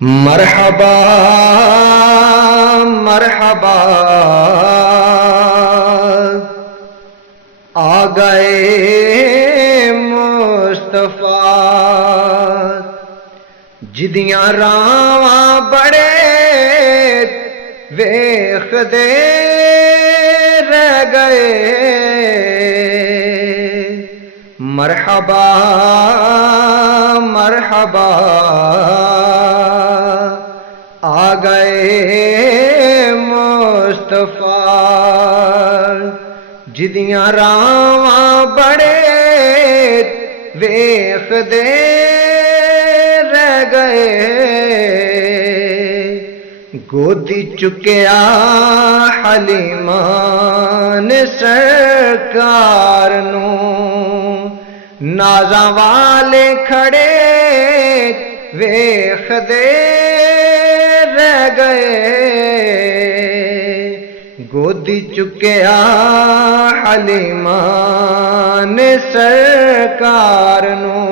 مرحبا مرحبا آ گئے مصطفیٰ جدیاں راواں بڑے ویخدے رہ گئے مرحبا مرحبا آ گئے مصطفیٰ جدیاں راواں بڑے ویخدے رہ گئے گودی چکیا حلیمہ نے سرکار نو نازاں والے کھڑے ویخدے رہ گئے گودی چکیا حلیمہ نے سرکار نو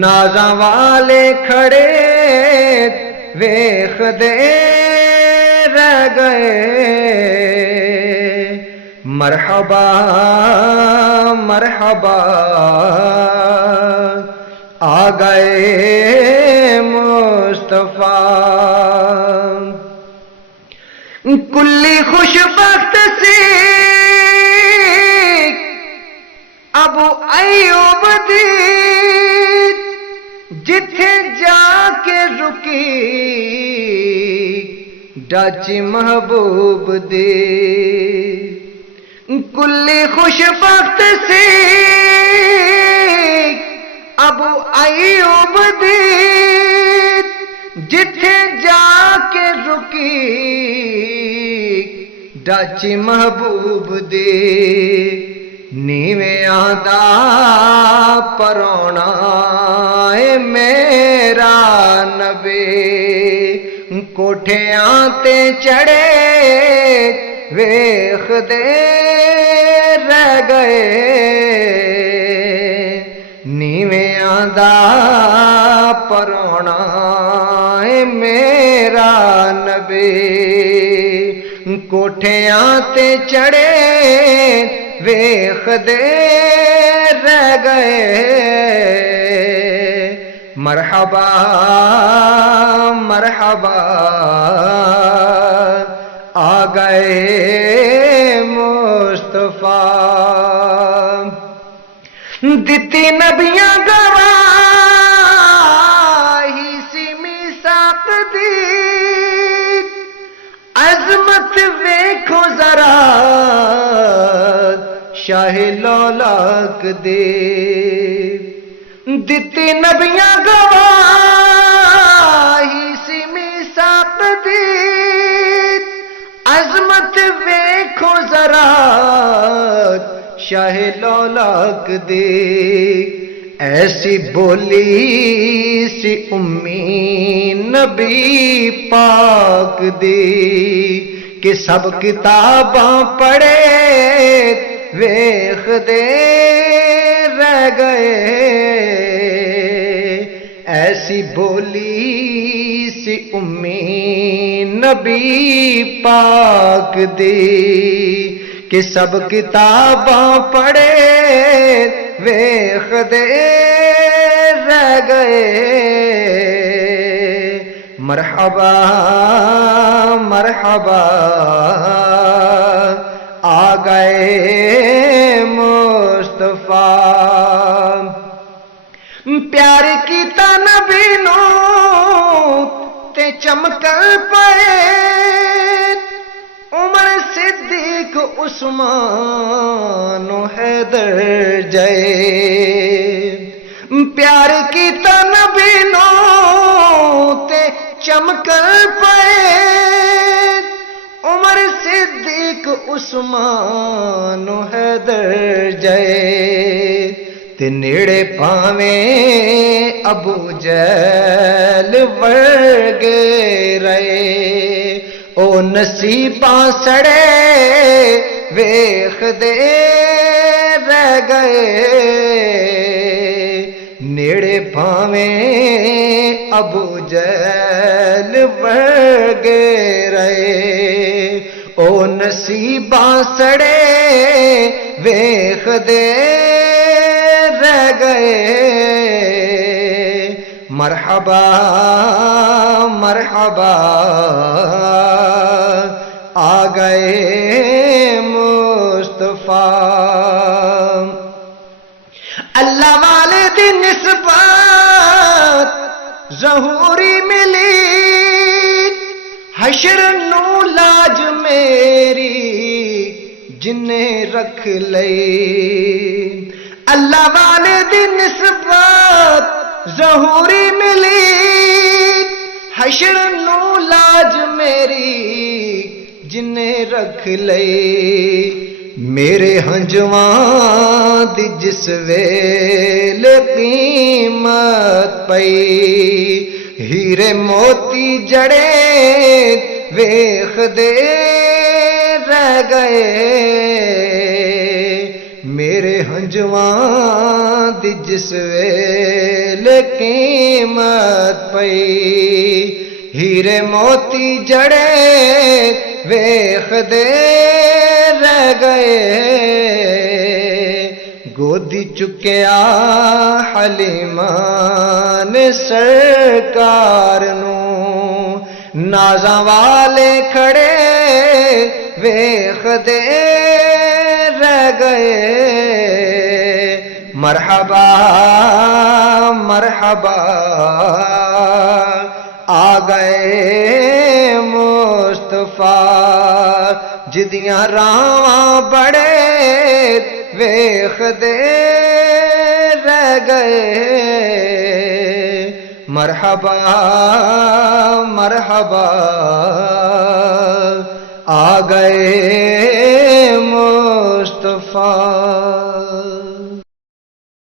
نازاں والے کھڑے ویخدے رہ گئے مرحبا مرحبا آ گئے مصطفیٰ کلی خوش بخت سی ابو ایوب دی جتھے جا کے رکی ڈاچی محبوب دی کلی خوش بخت سی ابو ایوب دی جتھے جا کے رکی ڈاچی محبوب دی نیویاں دا پرونا اے میرا نبی کوٹھیاں تے چڑھے ویخدے رہ گئے نیویاں دا پرونا اے میرا نبی کوٹھیاں تے چڑھے ویخدے رہ گئے مرحبا مرحبا آ گئے مصطفیٰ دتی نبیاں گواہی سی میثاق دی عظمت ویکھو ذرا شاہ لولاک دے دتی نبیاں گواہی سی میثاق دی عظمت ویکھو ذرا شاہ لولاک دے ایسی بولی سی امی نبی پاک دی کہ سب کتاباں پڑھے ویخدے رہ گئے ایسی بولی سی امی نبی پاک دی کہ سب کتاباں پڑھے ویخدے رہ گئے مرحبا مرحبا آ گئے مصطفیٰ پیار کیتا نبی نو تے چمکل پئے عمر صدیق عثمان و حیدر جائے پیار کیتا نبی نو تے چمکل پئے عمر صدیق عثمان و حیدر جائے تے نیڑے پاویں ابو جہل ورگے رہے او نصیباں سڑے ویخدے رہ گئے نیڑے بھاویں ابو جہل ورگے رہے او نصیباں سڑے ویخ دے رہ گئے مرحبا مرحبا آ گئے مصطفیٰ اللہ والے دی نسبت ظہوری ملی حشر نو لاج میری جنے رکھ لئی اللہ والے دی نسبت ظہوری ملی حشر نو لاج میری جنے رکھ لئی میرے ہنجواں دی جس ویل قیمت پئی ہیرے موتی جڑے ویخ دے رہ گئے میرے ہنجواں دی جس ویل قیمت پئی ہیرے موتی جڑے ویخ دے رہ گئے گودی چکیا حلیمان سرکار نو نازاں والے کھڑے ویخ دے رہ گئے مرحبا مرحبا آ گئے مصطفیٰ جدیاں راواں بڑے ویخ دے رہ گئے مرحبا مرحبا آ گئے مصطفیٰ